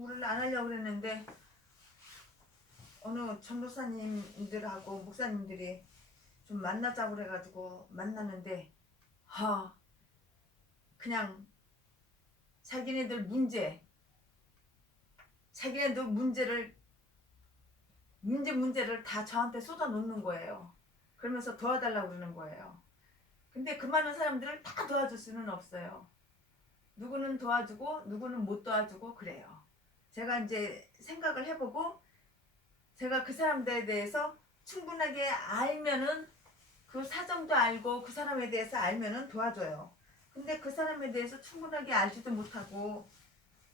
공부를 안 하려고 그랬는데 어느 전도사님들하고 목사님들이 좀 만나자고 그래가지고 만났는데 그냥 자기네들 문제를 다 저한테 쏟아 놓는 거예요. 그러면서 도와달라고 그러는 거예요. 근데 그 많은 사람들을 다 도와줄 수는 없어요. 누구는 도와주고 누구는 못 도와주고 그래요. 제가 이제 생각을 해보고 제가 그 사람들에 대해서 충분하게 알면은 그 사정도 알고 그 사람에 대해서 알면은 도와줘요. 근데 그 사람에 대해서 충분하게 알지도 못하고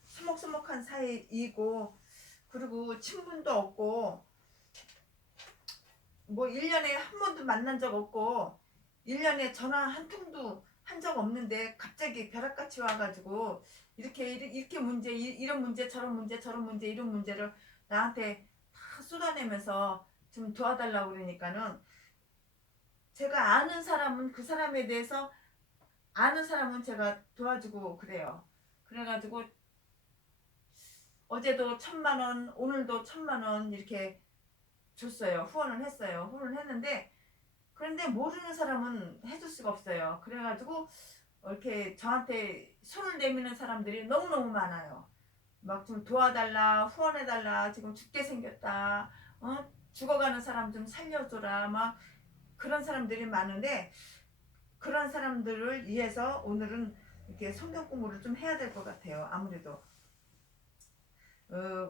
서먹서먹한 사이이고 그리고 친분도 없고 뭐 1년에 한 번도 만난 적 없고 1년에 전화 한 통도 한 적 없는데 갑자기 벼락같이 와가지고 이렇게 문제 이런 문제 저런 문제 이런 문제를 나한테 다 쏟아내면서 좀 도와달라고 그러니까는 제가 아는 사람은 그 사람에 대해서 아는 사람은 제가 도와주고 그래요. 그래가지고 어제도 1,000만 원 오늘도 1,000만 원 이렇게 줬어요. 후원을 했어요. 후원을 했는데 그런데 모르는 사람은 해줄 수가 없어요. 그래가지고 이렇게 저한테 손을 내미는 사람들이 너무너무 많아요. 막 좀 도와달라 후원해달라 지금 죽게 생겼다 죽어가는 사람 좀 살려줘라 막 그런 사람들이 많은데 그런 사람들을 위해서 오늘은 이렇게 성경 공부를 좀 해야 될 것 같아요. 아무래도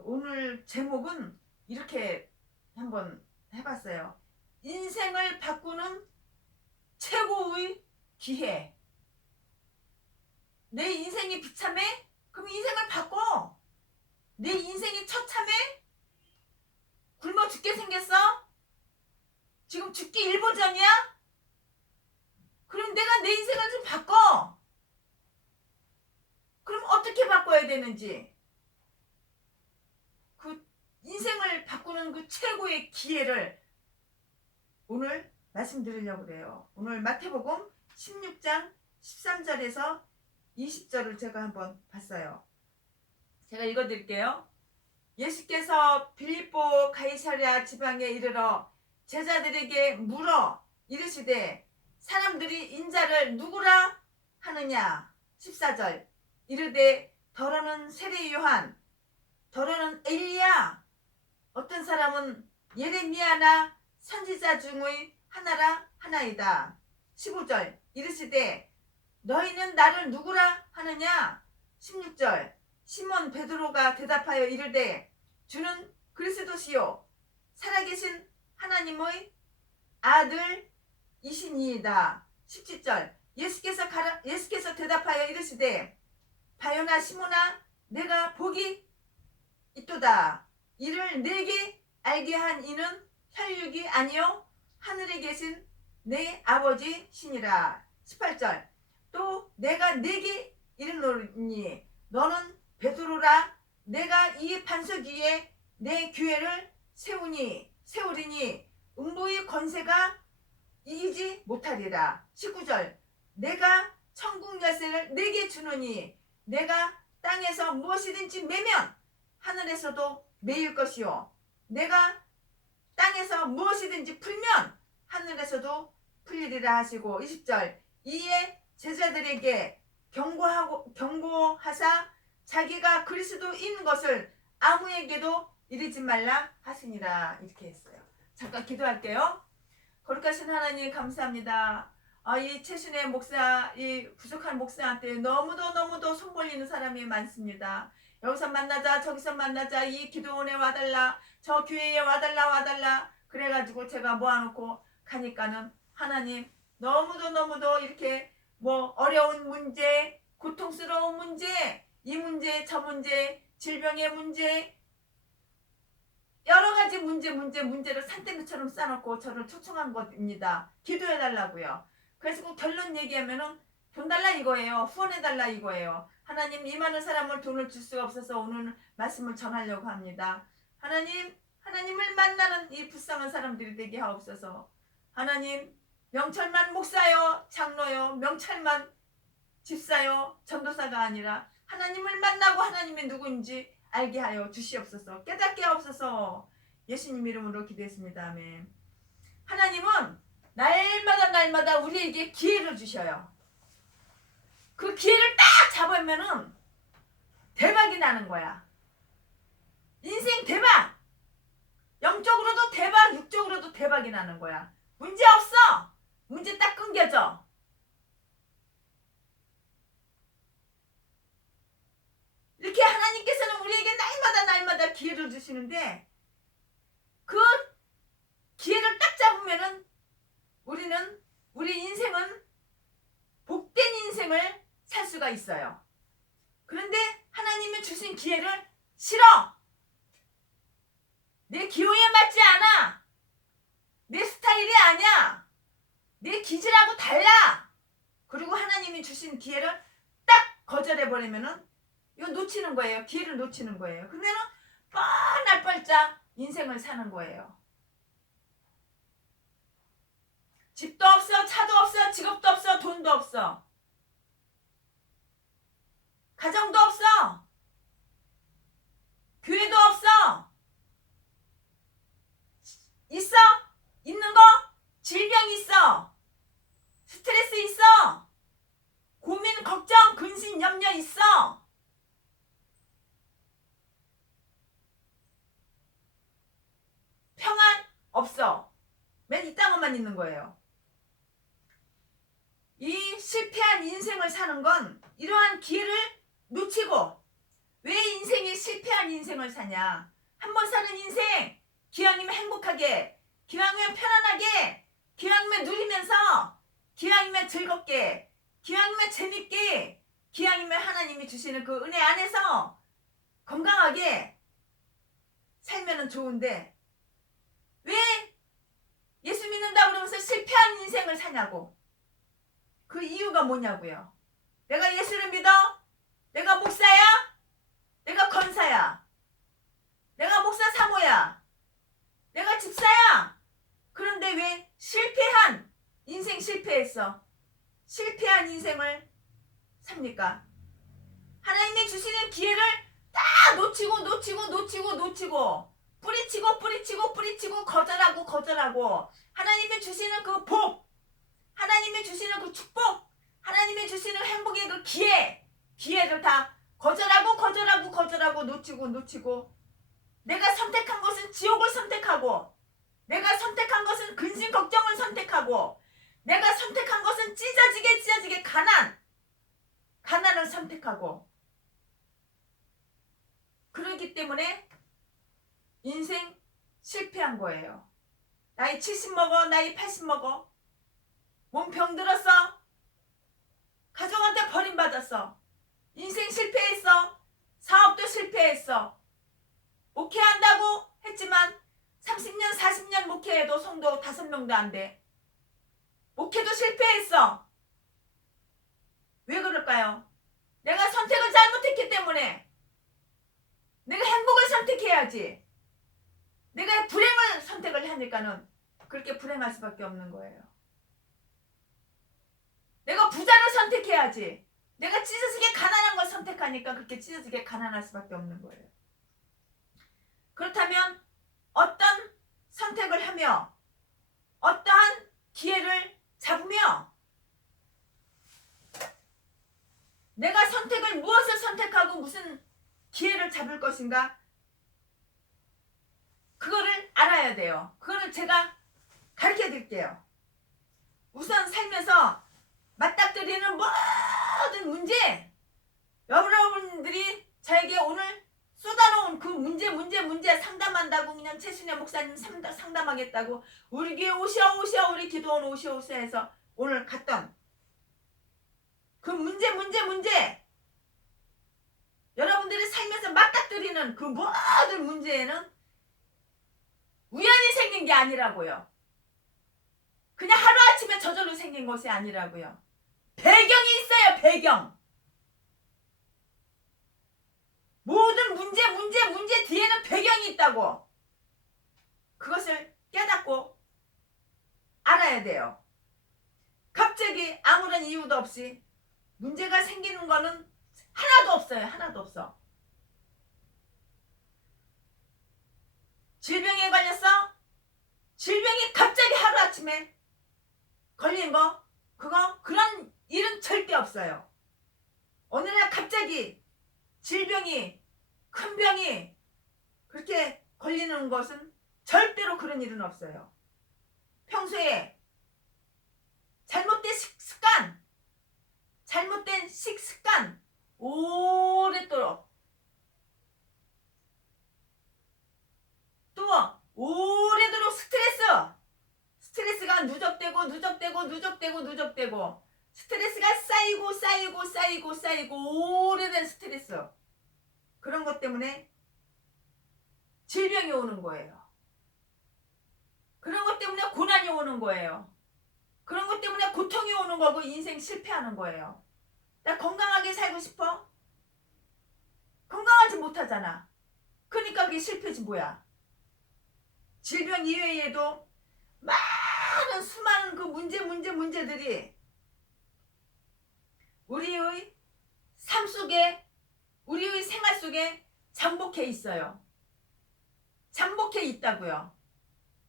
오늘 제목은 이렇게 한번 해봤어요. 인생을 바꾸는 최고의 기회. 내 인생이 비참해? 그럼 인생을 바꿔. 내 인생이 처참해? 굶어 죽게 생겼어? 지금 죽기 일보 전이야? 그럼 내가 내 인생을 좀 바꿔. 그럼 어떻게 바꿔야 되는지 그 인생을 바꾸는 그 최고의 기회를 오늘 말씀드리려고 그래요. 오늘 마태복음 16장 13절에서 20절을 제가 한번 봤어요. 제가 읽어드릴게요. 예수께서 빌립보 가이사랴 지방에 이르러 제자들에게 물어 이르시되 사람들이 인자를 누구라 하느냐. 14절 이르되 더러는 세례 요한 더러는 엘리야 어떤 사람은 예레미야나 선지자 중의 하나라 하나이다. 15절 이르시되 너희는 나를 누구라 하느냐. 16절 시몬 베드로가 대답하여 이르되 주는 그리스도시요 살아계신 하나님의 아들이시니이다. 17절 예수께서 대답하여 이르시되 바요나 시몬아 내가 복이 있도다. 이를 내게 알게 한 이는 혈육이 아니요 하늘에 계신 내 아버지시니라. 18절 또 내가 내게 이르노니 너는 베드로라. 내가 이 반석 위에 내 교회를 세우리니 음부의 권세가 이기지 못하리라. 19절 내가 천국 열쇠를 내게 주노니 내가 땅에서 무엇이든지 매면 하늘에서도 매일 것이요 내가 땅에서 무엇이든지 풀면 하늘에서도 풀리리라 하시고 20절 이에 제자들에게 경고하사 자기가 그리스도인 것을 아무에게도 이르지 말라 하시니라. 이렇게 했어요. 잠깐 기도할게요. 거룩하신 하나님 감사합니다. 이 최순의 목사, 이 부족한 목사한테 너무도 손 벌리는 사람이 많습니다. 여기서 만나자 저기서 만나자 이 기도원에 와달라 저 교회에 와달라 그래가지고 제가 모아놓고 가니까는 하나님 너무도 이렇게 뭐 어려운 문제 고통스러운 문제 이 문제 저 문제 질병의 문제 여러가지 문제를 산더미처럼 쌓아놓고 저를 초청한 것입니다. 기도해달라고요. 그래서 결론 얘기하면은 돈 달라 이거예요. 후원해달라 이거예요. 하나님 이 많은 사람을 돈을 줄 수가 없어서 오늘 말씀을 전하려고 합니다. 하나님을 만나는 이 불쌍한 사람들이 되게 하옵소서. 하나님 명철만 목사요 장로요 명철만 집사요 전도사가 아니라 하나님을 만나고 하나님이 누구인지 알게 하여 주시옵소서. 깨닫게 하옵소서. 예수님 이름으로 기도했습니다. 아멘. 하나님은 날마다 우리에게 기회를 주셔요. 그 기회를 딱 잡으면은 대박이 나는 거야. 인생 대박! 영적으로도 대박, 육적으로도 대박이 나는 거야. 문제 없어! 문제 딱 끊겨져. 이렇게 하나님께서는 우리에게 날마다 기회를 주시는데 그 기회를 딱 잡으면은 우리 인생은 복된 인생을 살 수가 있어요. 그런데 하나님이 주신 기회를 싫어. 내 기호에 맞지 않아. 내 스타일이 아니야. 내 기질하고 달라. 그리고 하나님이 주신 기회를 딱 거절해버리면은 이거 놓치는 거예요. 기회를 놓치는 거예요. 그러면은 뻔할 뻔짝 인생을 사는 거예요. 집도 없어, 차도 없어, 직업도 없어, 돈도 없어. 가정도 없어. 교회도 없어. 있어? 있는 거? 질병 있어. 스트레스 있어. 고민, 걱정, 근심, 염려 있어. 평안 없어. 맨 이 땅에만 있는 거예요. 이 실패한 인생을 사는 건 이러한 기회를 놓치고. 왜 인생이 실패한 인생을 사냐? 한 번 사는 인생 기왕이면 행복하게, 기왕이면 편안하게, 기왕이면 누리면서, 기왕이면 즐겁게, 기왕이면 재밌게, 기왕이면 하나님이 주시는 그 은혜 안에서 건강하게 살면은 좋은데 왜 예수 믿는다고 그러면서 실패한 인생을 사냐고. 그 이유가 뭐냐고요. 내가 예수를 믿어? 내가 목사야? 내가 권사야? 내가 목사 사모야? 내가 집사야? 그런데 왜 실패한 인생 실패했어? 실패한 인생을 삽니까? 하나님이 주시는 기회를 다 놓치고 뿌리치고 거절하고 하나님이 주시는 그 복, 하나님이 주시는 그 축복, 하나님이 주시는 행복의 그 기회를 다 거절하고 놓치고 내가 선택한 것은 지옥을 선택하고 내가 선택한 것은 근심 걱정을 선택하고 내가 선택한 것은 찢어지게 가난을 선택하고 그러기 때문에 인생 실패한 거예요. 나이 70 먹어, 나이 80 먹어, 몸 병들었어, 가족한테 버림받았어, 인생 실패했어, 사업도 실패했어, 목회한다고 했지만 30년 40년 목회해도 성도 5명도 안 돼. 목회도 실패했어. 왜 그럴까요? 내가 선택을 잘못했기 때문에. 내가 행복을 선택해야지. 내가 불행을 선택을 하니까는 그렇게 불행할 수밖에 없는 거예요. 내가 부자를 선택해야지. 내가 찢어지게 가난한 걸 선택하니까 그렇게 찢어지게 가난할 수밖에 없는 거예요. 그렇다면 어떤 선택을 하며 어떠한 기회를 잡으며 내가 선택을 무엇을 선택하고 무슨 기회를 잡을 것인가? 그거를 알아야 돼요. 그거를 제가 가르쳐 드릴게요. 우선 살면서 맞닥뜨리는 모든 문제, 여러분들이 저에게 오늘 쏟아놓은 그 문제 상담한다고 그냥 최순애 목사님 상담하겠다고 우리 교회 오셔 우리 기도원 오셔 해서 오늘 갔던 그 문제 여러분들이 살면서 맞닥뜨리는 그 모든 문제에는 우연히 생긴 게 아니라고요. 그냥 하루아침에 저절로 생긴 것이 아니라고요. 배경이 있어요. 배경. 모든 문제 뒤에는 배경이 있다고. 그것을 깨닫고 알아야 돼요. 갑자기 아무런 이유도 없이 문제가 생기는 거는 하나도 없어요. 하나도 없어. 질병에 걸렸어? 질병이 갑자기 하루아침에 걸린 거? 그런 일은 절대 없어요. 어느 날 갑자기 질병이, 큰 병이 그렇게 걸리는 것은 절대로 그런 일은 없어요. 평소에 잘못된 식습관 오랫도록, 또 오래도록 스트레스가 누적되고 스트레스가 쌓이고 오래된 스트레스, 그런 것 때문에 질병이 오는 거예요. 그런 것 때문에 고난이 오는 거예요. 그런 것 때문에 고통이 오는 거고 인생 실패하는 거예요. 나 건강하게 살고 싶어? 건강하지 못하잖아. 그러니까 그게 실패지 뭐야. 질병 이외에도 수많은 그 문제들이 우리의 삶 속에, 우리의 생활 속에 잠복해 있어요. 잠복해 있다고요.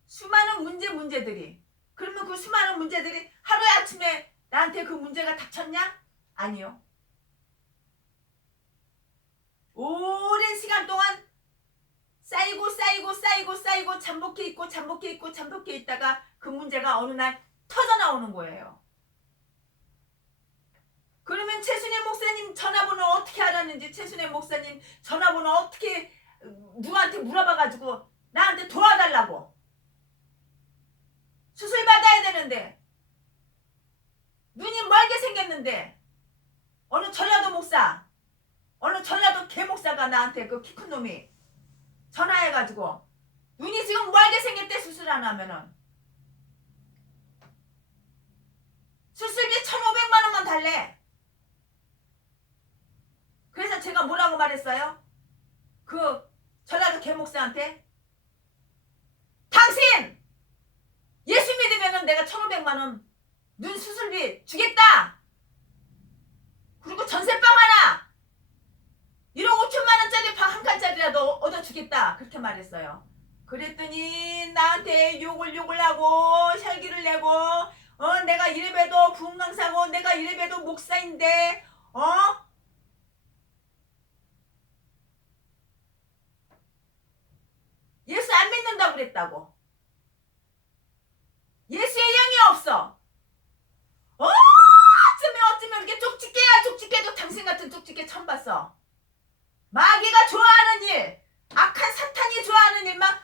수많은 문제들이. 그러면 그 수많은 문제들이 하루아침에 나한테 그 문제가 닥쳤냐? 아니요. 오랜 시간 동안 쌓이고 잠복해 있다가 그 문제가 어느 날 터져 나오는 거예요. 그러면 최순애 목사님 전화번호 어떻게 알았는지, 최순애 목사님 전화번호 어떻게 누구한테 물어봐가지고 나한테 도와달라고. 수술 받아야 되는데, 눈이 멀게 생겼는데, 어느 전라도 목사, 어느 전라도 개 목사가 나한테, 그 키 큰 놈이 전화해가지고 눈이 지금 멀게 생겼대. 수술 안 하면은 수술비 1,500만 원만 달래. 그래서 제가 뭐라고 말했어요? 그 전라도 개 목사한테, 당신 예수 믿으면은 내가 1,500만 원 눈 수술비 주겠다. 그리고 전세방 하나 1억 5천만 원짜리 방 한 칸짜리라도 얻어주겠다. 그렇게 말했어요. 그랬더니 나한테 욕을 하고 혈기를 내고, 내가 이래봬도 부흥강사고 내가 이래봬도 목사인데 예수 안 믿는다고 그랬다고. 예수의 영이 없어. 어쩌면 이렇게 쪽집게도 당신 같은 쪽집게 처음 봤어. 마귀가 좋아하는 일, 악한 사탄이 좋아하는 일만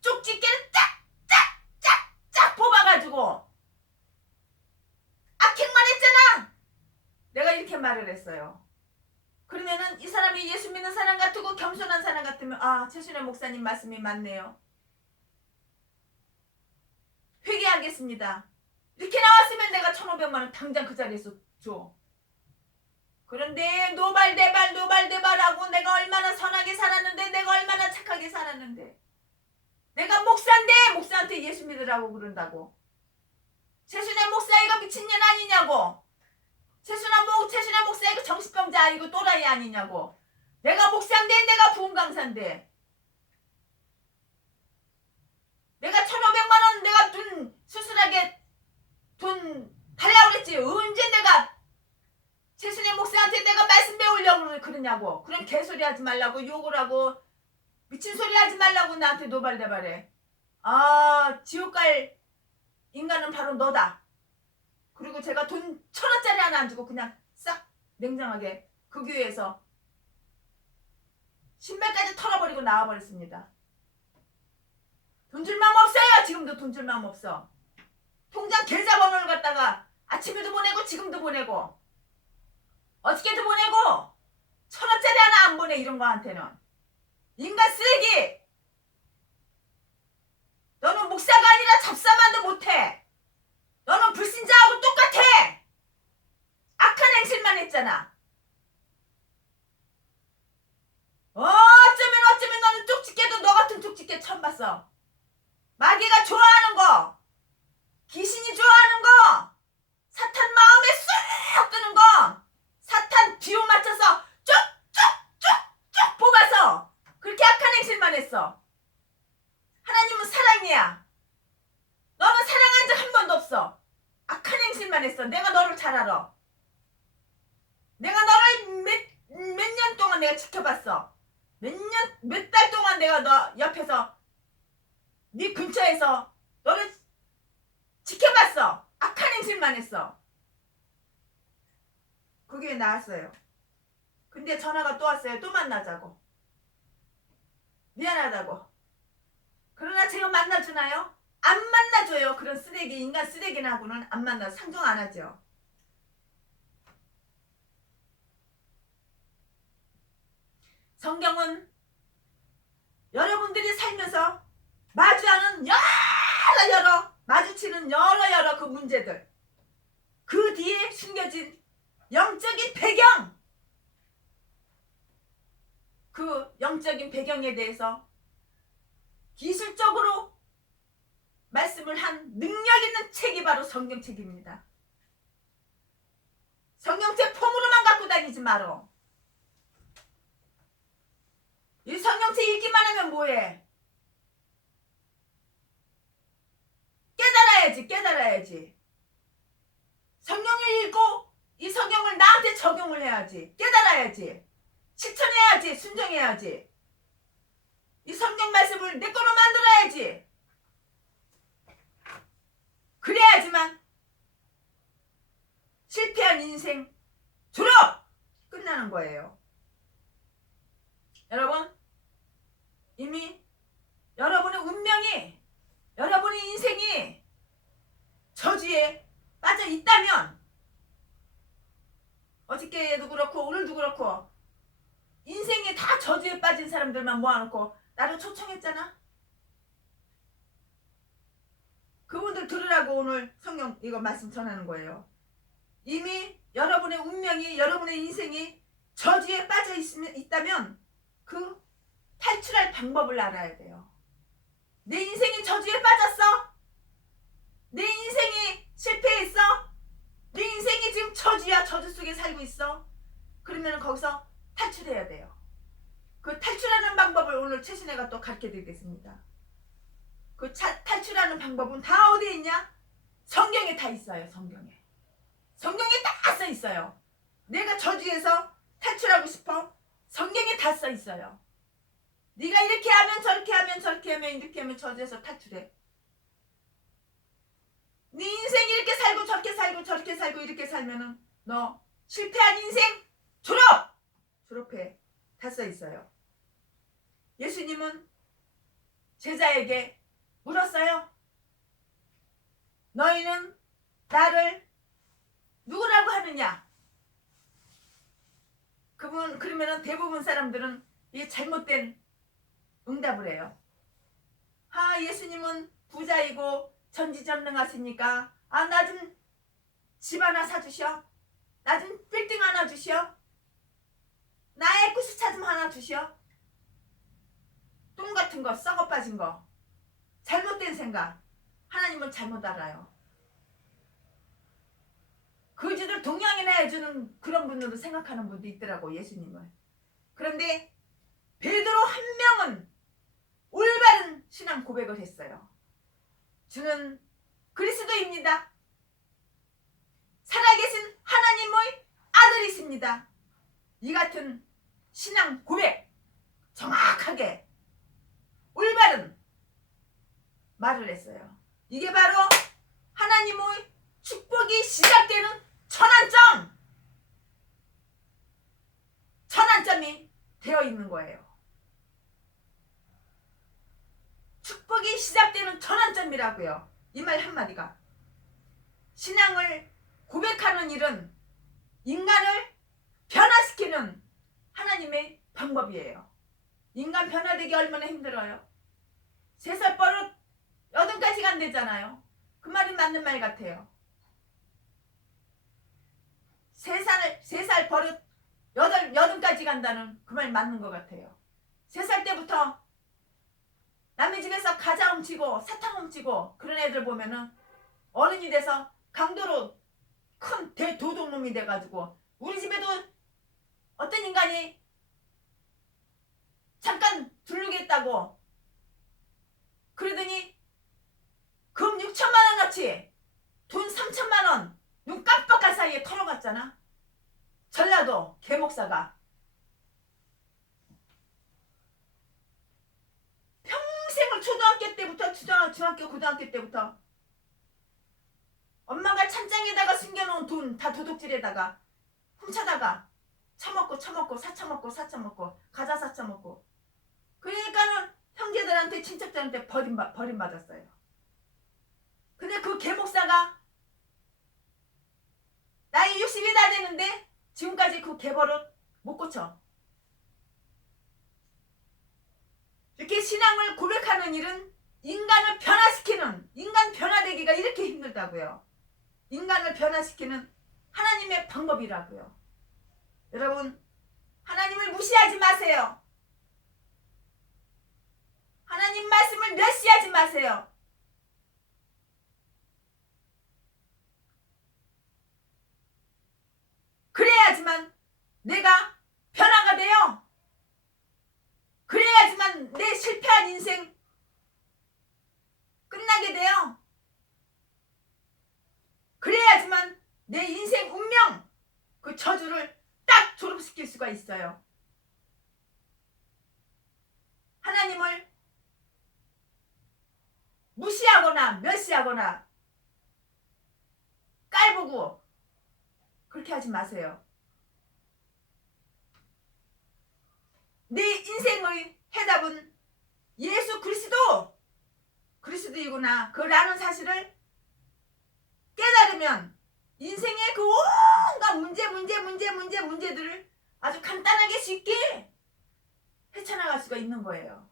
쪽집게를 쫙 뽑아가지고 악행만 했잖아. 내가 이렇게 말을 했어요. 그러면은 이 사람이 예수 믿는 사람 같고 겸손한 사람 같으면, 최순애 목사님 말씀이 맞네요. 회개하겠습니다. 이렇게 나왔으면 내가 1,500만 원 당장 그 자리에서 줘. 그런데 노발대발하고 내가 얼마나 선하게 살았는데, 내가 얼마나 착하게 살았는데, 내가 목사인데 목사한테 예수 믿으라고 그런다고. 최순애 목사 이거 미친년 아니냐고. 최순애 목사 이거 정신병자 이거 또라이 아니냐고. 내가 목사인데, 내가 부흥강사인데, 내가 1,500만 원 내가 눈 수술하게 돈 달라고 그랬지. 언제 내가 최순애 목사한테 내가 말씀 배우려고 그러냐고. 그럼 개소리 하지 말라고 욕을 하고 미친 소리 하지 말라고 나한테 노발대발해. 지옥 갈 인간은 바로 너다. 그리고 제가 돈 1,000원짜리 하나 안 주고 그냥 싹 냉정하게 그 교회에서 신발까지 털어버리고 나와버렸습니다. 돈 줄 마음 없어요. 지금도 돈 줄 마음 없어. 통장 계좌번호를 갖다가 아침에도 보내고 지금도 보내고 어저께도 보내고 1,000원짜리 하나 안 보내. 이런 거한테는 인간 쓰레기. 너는 목사가 아니라 잡사만도 못해. 너는 불신자하고 똑같아. 악한 행실만 했잖아. 어쩌면 너는 쪽집게도 너 같은 쪽집게 처음 봤어. 마귀가 좋아하는 거, 귀신이 좋아하는 거, 사탄 마음에 쏙 드는 거, 사탄 뒤로 맞춰서 쭉쭉쭉쭉 뽑아서 그렇게 악한 행실만 했어. 소리만 했어. 내가 너를 잘 알아. 내가 너를 몇 년 동안 내가 지켜봤어. 몇 달 동안 내가 너 옆에서 네 근처에서 너를 지켜봤어. 악한 행실만 했어. 그게 나왔어요. 근데 전화가 또 왔어요. 또 만나자고. 미안하다고. 그러나 제가 만나주나요? 안 만나줘요. 그런 쓰레기, 인간 쓰레기하고는 안 만나. 상종 안 하죠. 성경은 여러분들이 살면서 마주하는 마주치는 여러 그 문제들, 그 뒤에 숨겨진 영적인 배경, 그 영적인 배경에 대해서 기술적으로 말씀을 한 능력 있는 책이 바로 성경책입니다. 성경책 폼으로만 갖고 다니지 마라. 이 성경책 읽기만 하면 뭐해? 깨달아야지. 성경을 읽고 이 성경을 나한테 적용을 해야지. 깨달아야지. 실천해야지. 순종해야지. 이 성경 말씀을 내 거로 만들어야지. 그래야지만 실패한 인생 졸업! 끝나는 거예요. 여러분, 이미 여러분의 운명이, 여러분의 인생이 저주에 빠져 있다면, 어저께도 그렇고 오늘도 그렇고 인생이 다 저주에 빠진 사람들만 모아놓고 나를 초청했잖아. 그분들 들으라고 오늘 성경 이거 말씀 전하는 거예요. 이미 여러분의 운명이, 여러분의 인생이 저주에 빠져 있다면 그 탈출할 방법을 알아야 돼요. 내 인생이 저주에 빠졌어? 내 인생이 실패했어? 내 인생이 지금 저주야. 저주 속에 살고 있어. 그러면 거기서 탈출해야 돼요. 그 탈출하는 방법을 오늘 최신혜가 또 가르쳐 드리겠습니다. 그 탈출하는 방법은 다 어디에 있냐? 성경에 다 있어요. 성경에 다 써 있어요. 내가 저주에서 탈출하고 싶어? 성경에 다 써 있어요. 네가 이렇게 하면 저렇게 하면 저렇게 하면 이렇게 하면 저주에서 탈출해. 네 인생 이렇게 살고 저렇게 살고 저렇게 살고 이렇게 살면은 너 실패한 인생 졸업해. 다 써 있어요. 예수님은 제자에게 물었어요. 너희는 나를 누구라고 하느냐? 그러면은 대부분 사람들은 이 잘못된 응답을 해요. 예수님은 부자이고 전지전능하시니까 나 좀 집 하나 사주시오. 나 좀 빌딩 하나 주시오. 나의 구스차 좀 하나 주시오. 똥 같은 거, 썩어 빠진 거, 잘못된 생각. 하나님은 잘못 알아요. 거지들 동양이나 해주는 그런 분으로 생각하는 분도 있더라고, 예수님을. 그런데 베드로 한 명은 올바른 신앙 고백을 했어요. 주는 그리스도입니다. 살아계신 하나님의 아들이십니다. 이 같은 신앙 고백, 정확하게 올바른 말을 했어요. 이게 바로 하나님의 축복이 시작되는 전환점이 되어 있는 거예요. 축복이 시작되는 전환점이라고요. 이 말 한마디가. 신앙을 고백하는 일은 인간을 변화시키는 하나님의 방법이에요. 인간 변화되기 얼마나 힘들어요. 3살 버릇 8까지가 안 되잖아요. 그 말이 맞는 말 같아요. 3살 버릇 8까지 간다는 그 말 맞는 것 같아요. 3살 때부터 남의 집에서 과자 훔치고 사탕 훔치고 그런 애들 보면은 어른이 돼서 강도로 큰 대도둑놈이 돼가지고, 우리 집에도 어떤 인간이 잠깐 들르겠다고 그러더니 금 6천만 원어치 돈 3천만 원 봤잖아. 전라도 개목사가 평생을 초등학교 때부터 중학교 고등학교 때부터 엄마가 찬장에다가 숨겨놓은 돈 다 도둑질에다가 훔쳐다가 처먹고 사처먹고 과자 사처먹고 그러니까는 형제들한테 친척들한테 버림받았어요. 근데 그 개목사가 나이 60이 다 되는데 지금까지 그 개버릇 못 고쳐. 이렇게 신앙을 고백하는 일은 인간을 변화시키는, 인간 변화되기가 이렇게 힘들다고요. 인간을 변화시키는 하나님의 방법이라고요. 여러분, 하나님을 무시하지 마세요. 하나님 말씀을 멸시하지 마세요. 그래야지만 내가 변화가 돼요. 그래야지만 내 실패한 인생 끝나게 돼요. 그래야지만 내 인생 운명, 그 저주를 딱 졸업시킬 수가 있어요. 하나님을 무시하거나 멸시하거나 깔보고 그렇게 하지 마세요. 내 인생의 해답은 예수 그리스도이구나 그라는 사실을 깨달으면 인생의 그 온갖 문제들을 아주 간단하게 쉽게 헤쳐나갈 수가 있는 거예요.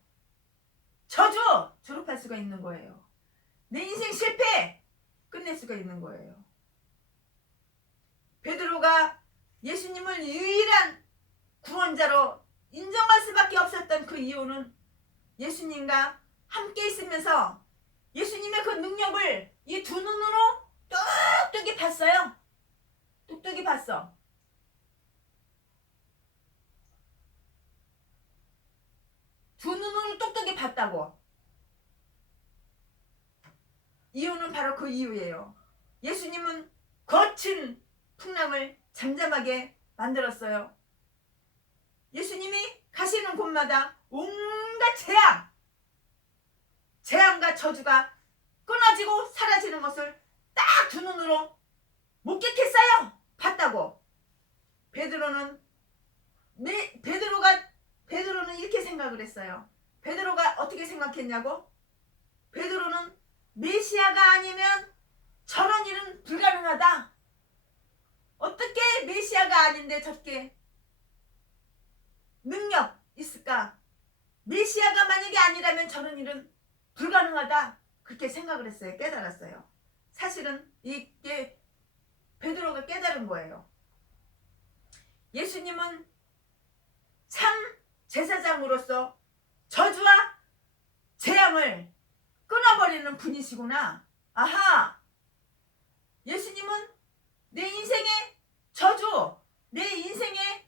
저주 졸업할 수가 있는 거예요. 내 인생 실패 끝낼 수가 있는 거예요. 베드로가 예수님을 유일한 구원자로 인정할 수밖에 없었던 그 이유는 예수님과 함께 있으면서 예수님의 그 능력을 이 두 눈으로 똑똑히 봤어요. 똑똑히 봤어. 두 눈으로 똑똑히 봤다고. 이유는 바로 그 이유예요. 예수님은 거친 풍랑을 잠잠하게 만들었어요. 예수님이 가시는 곳마다 온갖 재앙과 저주가 끊어지고 사라지는 것을 딱 두 눈으로 목격했어요. 봤다고. 베드로는 이렇게 생각을 했어요. 베드로가 어떻게 생각했냐고? 베드로는 메시아가 아니면 저런 일은 불가능하다. 어떻게 메시아가 아닌데 저렇게 능력 있을까? 메시아가 만약에 아니라면 저런 일은 불가능하다. 그렇게 생각을 했어요. 깨달았어요. 사실은 이게 베드로가 깨달은 거예요. 예수님은 참 제사장으로서 저주와 재앙을 끊어버리는 분이시구나. 아하! 예수님은 내 인생의 저주, 내 인생의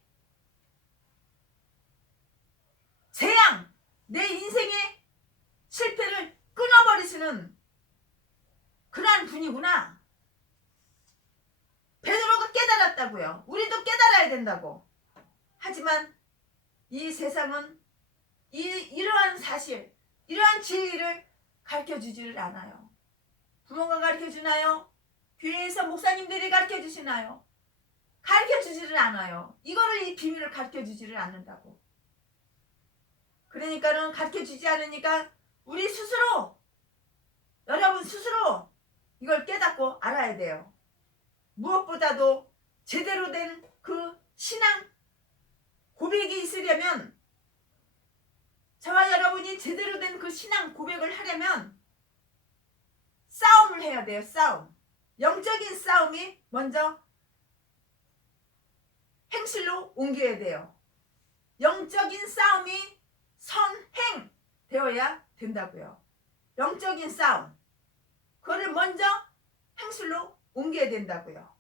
재앙, 내 인생의 실패를 끊어버리시는 그러한 분이구나. 베드로가 깨달았다고요. 우리도 깨달아야 된다고. 하지만 이 세상은 이러한 사실, 이러한 진리를 가르쳐주지를 않아요. 부모가 가르쳐주나요? 교회에서 목사님들이 가르쳐주시나요? 가르쳐주지를 않아요. 이 비밀을 가르쳐주지를 않는다고. 그러니까는 가르쳐주지 않으니까 우리 스스로, 여러분 스스로 이걸 깨닫고 알아야 돼요. 무엇보다도 제대로 된 그 신앙 고백이 있으려면, 저와 여러분이 제대로 된 그 신앙 고백을 하려면 싸움을 해야 돼요. 싸움. 영적인 싸움이 먼저 행실로 옮겨야 돼요. 영적인 싸움이 선행 되어야 된다고요. 영적인 싸움. 그거를 먼저 행실로 옮겨야 된다고요.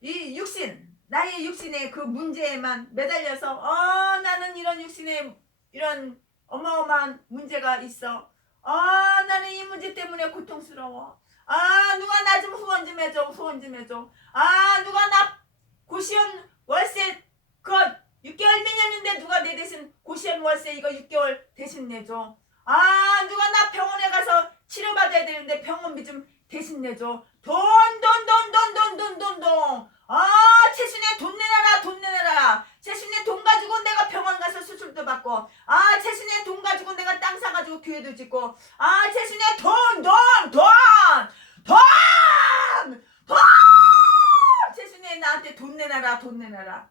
이 육신, 나의 육신의 그 문제에만 매달려서 나는 이런 육신에 이런 어마어마한 문제가 있어. 나는 이 문제 때문에 고통스러워. 아 누가 나 좀 후원 좀 해줘. 후원 좀 해줘. 아 누가 나 고시원 월세 그 6개월 미녔는데 누가 내 대신 고시원 월세 이거 6개월 대신 내줘. 아 누가 나 병원에 가서 치료받아야 되는데 병원비 좀 대신 내줘. 돈. 아 최순애 돈 내놔라 돈 내놔라. 최순애 돈 가지고 내가 병원 가서 수술도 받고. 아 최순애 돈 가지고 내가 땅 사가지고 교회도 짓고. 아 최순애 돈. 최순애 나한테 돈 내놔라 돈 내놔라.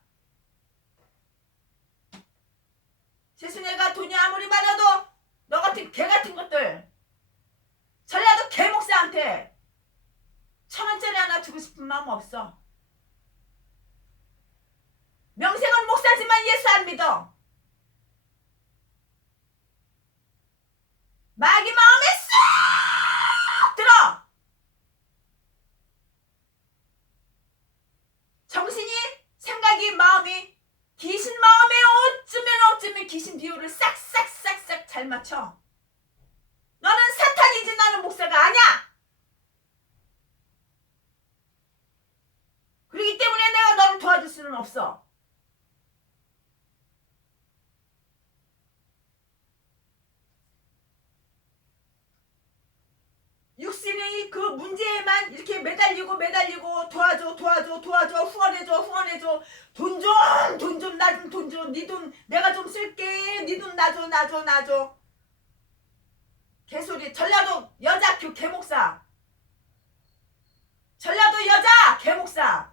최순애가 돈이 아무리 많아도 너 같은 개 같은 것들 전라도 개 목사한테 1,000원짜리 하나 주고 싶은 마음 없어. 명색은 목사지만 예수 안 믿어. 마귀 마음에 쏙 들어. 정신이 생각이 마음이 귀신 마음에 어쩌면 귀신 비율을 싹싹 잘 맞춰. 너는 사탄이지 나는 목사가 아니야. 그렇기 때문에 내가 너를 도와줄 수는 없어. 육신의 그 문제에만 이렇게 매달리고 도와줘 후원해줘 돈 좀 나 좀 돈 좀 네 돈 내가 좀 쓸게 네 돈 나 줘 개소리. 전라도 여자 개목사 전라도 여자 개목사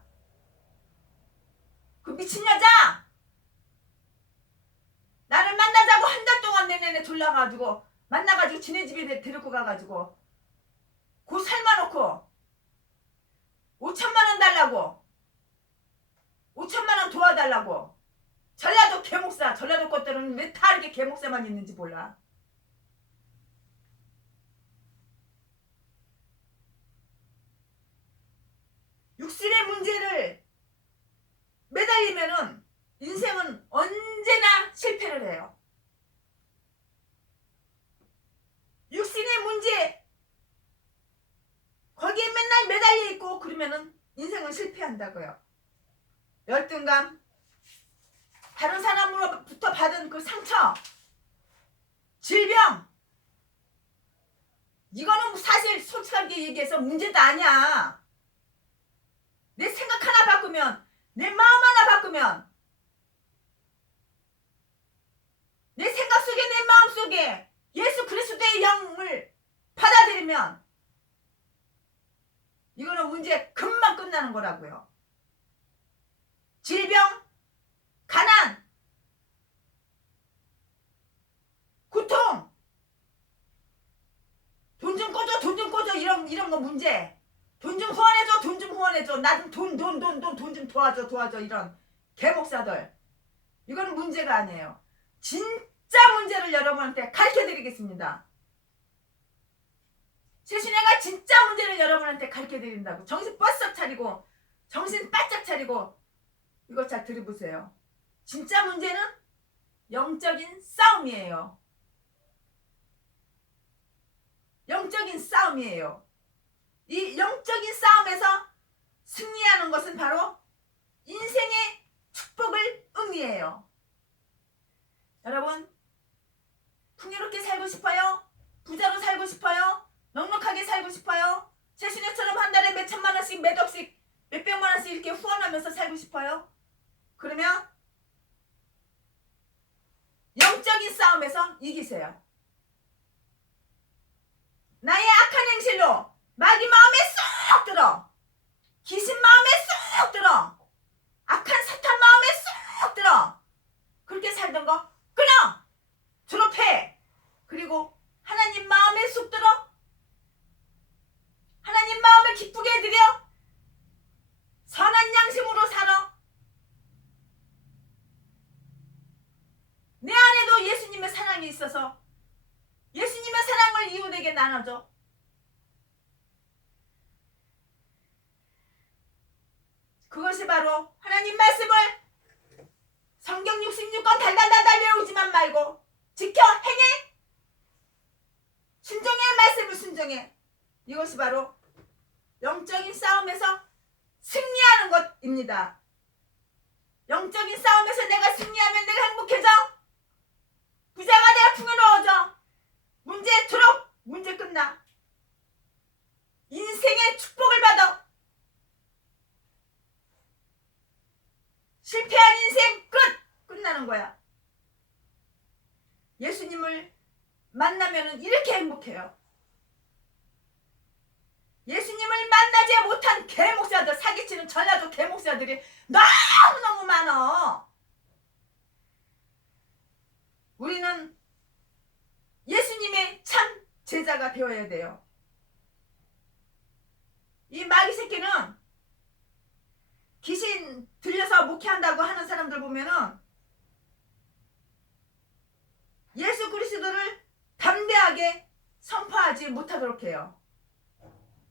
그 미친 여자 나를 만나자고 한 달 동안 내내 졸라가지고 만나가지고 지네 집에 데리고 가가지고 고 삶아놓고 5천만 원 달라고 5천만 원 도와달라고. 전라도 개목사 전라도 것들은 왜 다 이렇게 개목사만 있는지 몰라. 육신의 문제를 매달리면은 인생은 언제나 실패를 해요. 육신의 문제 거기에 맨날 매달려 있고 그러면은 인생은 실패한다고요. 열등감, 다른 사람으로부터 받은 그 상처, 질병, 이거는 사실 솔직하게 얘기해서 문제도 아니야. 내 생각 하나 바꾸면, 내 마음 하나 바꾸면, 내 생각 속에 내 마음 속에 예수 그리스도의 영을 받아들이면 이거는 문제 금방 끝나는 거라고요. 질병, 가난, 고통, 돈 좀 꺼줘 이런 거 문제. 돈 좀 후원해줘 나 좀 돈 좀 도와줘 이런 개목사들. 이거는 문제가 아니에요. 진짜 문제를 여러분한테 가르쳐드리겠습니다. 최순애가 진짜 문제를 여러분한테 가르쳐드린다고. 정신 바짝 차리고 정신 바짝 차리고 이거 잘 들어보세요. 진짜 문제는 영적인 싸움이에요. 영적인 싸움이에요. 이 영적인 싸움에서 승리하는 것은 바로 인생의 축복을 의미해요. 여러분 풍요롭게 살고 싶어요? 부자로 살고 싶어요? 넉넉하게 살고 싶어요? 최순애처럼 한 달에 몇 천만 원씩 몇 억씩 몇 백만 원씩 이렇게 후원하면서 살고 싶어요? 그러면 영적인 싸움에서 이기세요. 나의 악한 행실로 마귀 마음에 쏙 들어. 귀신 마음에 쏙 들어. 악한 사탄 마음에 쏙 들어. 그렇게 살던 거 끊어. 졸업해. 그리고 하나님 마음에 쏙 들어. 하나님 마음을 기쁘게 해드려. 선한 양심으로 살아. 내 안에도 예수님의 사랑이 있어서 예수님의 사랑을 이웃에게 나눠줘. 그것이 바로 하나님 말씀을 성경 66권 달달달달 외우지만 말고 지켜 행해. 순종해. 말씀을 순종해. 이것이 바로 영적인 싸움에서 승리하는 것입니다. 영적인 싸움에서 내가 승리하면 내가 행복해져. 부자가 내가 풍요로워져. 문제 들어. 문제 끝나. 인생의 축복을 받아. 실패한 인생 끝나는 거야. 예수님을 만나면 이렇게 행복해요. 예수님을 만나지 못한 개목사들, 사기치는 전라도 개목사들이 너무너무 많아. 우리는 예수님의 참 제자가 되어야 돼요. 이 마귀 새끼는 귀신 들려서 목회한다고 하는 사람들 보면은 예수 그리스도를 담대하게 선포하지 못하도록 해요.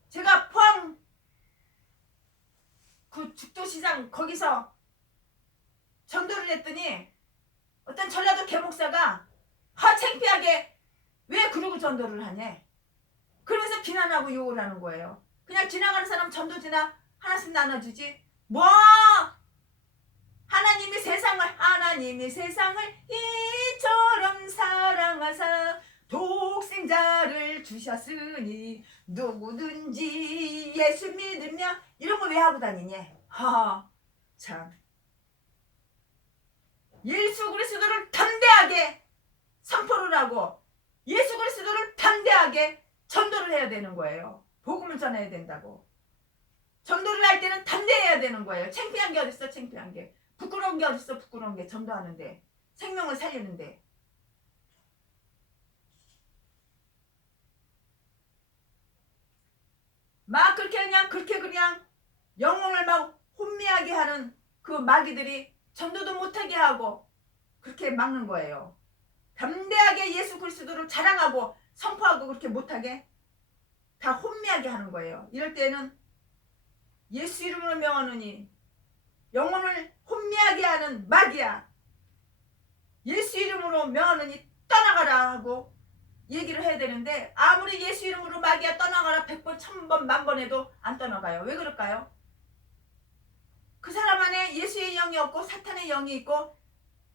제가 포항 그 죽도시장 거기서 전도를 했더니 어떤 전라도 개목사가 창피하게 왜 그러고 전도를 하냐 그러면서 비난하고 욕을 하는 거예요. 그냥 지나가는 사람 전도지나 하나씩 나눠주지 뭐 하나님이 세상을 이처럼 사랑하사 독생자를 주셨으니 누구든지 예수 믿으며 이런 거 왜 하고 다니냐. 참. 예수 그리스도를 담대하게 선포를 하고 예수 그리스도를 담대하게 전도를 해야 되는 거예요. 복음을 전해야 된다고. 전도를 할 때는 담대해야 되는 거예요. 창피한 게 어딨어 창피한 게. 부끄러운 게 어딨어 부끄러운 게. 전도하는데 생명을 살리는데. 막 그렇게 그냥 영혼을 막 혼미하게 하는 그 마귀들이 전도도 못하게 하고 그렇게 막는 거예요. 담대하게 예수 그리스도를 자랑하고 선포하고 그렇게 못하게 다 혼미하게 하는 거예요. 이럴 때는 예수 이름으로 명하노니 영혼을 혼미하게 하는 마귀야. 예수 이름으로 명하노니 떠나가라 하고 얘기를 해야 되는데 아무리 예수 이름으로 마귀야 떠나가라 100번 1000번 만번 해도 안 떠나가요. 왜 그럴까요? 그 사람 안에 예수의 영이 없고 사탄의 영이 있고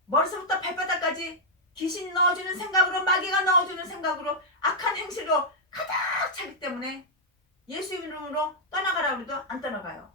머리서부터 발바닥까지 귀신 넣어주는 생각으로 마귀가 넣어주는 생각으로 악한 행실로 가득 차기 때문에 예수 이름으로 떠나가라 그래도 안 떠나가요.